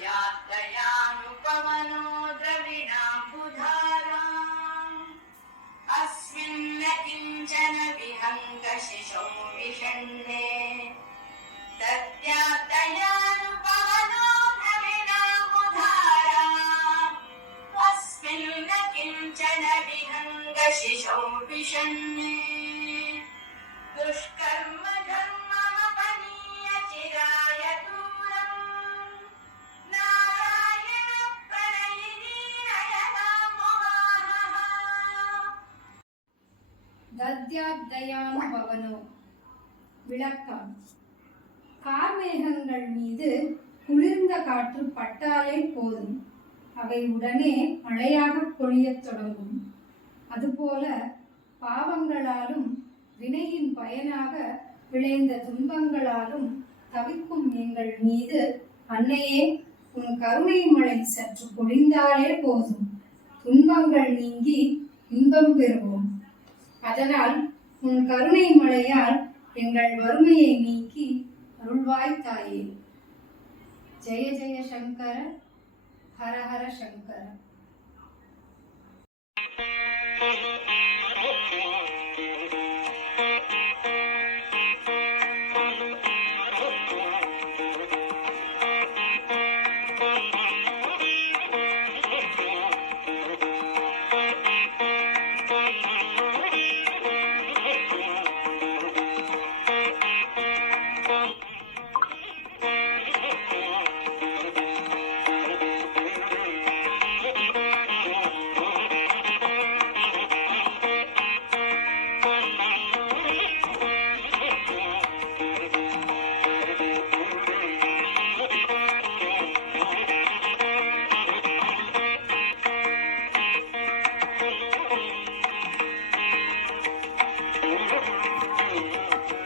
दद्यात्तयानुपवनो द्रविणाम्बुधाराम् अस्मिन् न किञ्चन विहङ्गशिशौ विषण्णे दद्यात्तयानुपवनो द्रविणाम्बुधाराम् अस्मिन् न किञ्चन विहङ्गशिशौ विषण्णे दुष्कर्म धर्ममपनीय चिराय दूरम् नारायण प्रणयिनी नयनामुवाहः தத்யாத்யானுபவனோ. விளக்கம். கார்மேகங்கள் மீது குளிர்ந்த காற்று பட்டாலே போதும், அவை உடனே மழையாக பொழியத் தொடங்கும். அதுபோல பாவங்களாலும் வினையின் பயனாக விளைந்த துன்பங்களாலும் தவிக்கும் எங்கள் மீது அன்னையே உன் கருணை மழை சற்று பொழிந்தாலே போதும், துன்பங்கள் நீங்கி இன்பம் பெறுவோம். அதனால் உன் கருணை மழையால் எங்கள் வறுமையை நீக்கி அருள்வாய் தாயே. ஜெய ஜெய சங்கர, ஹர ஹர சங்கர.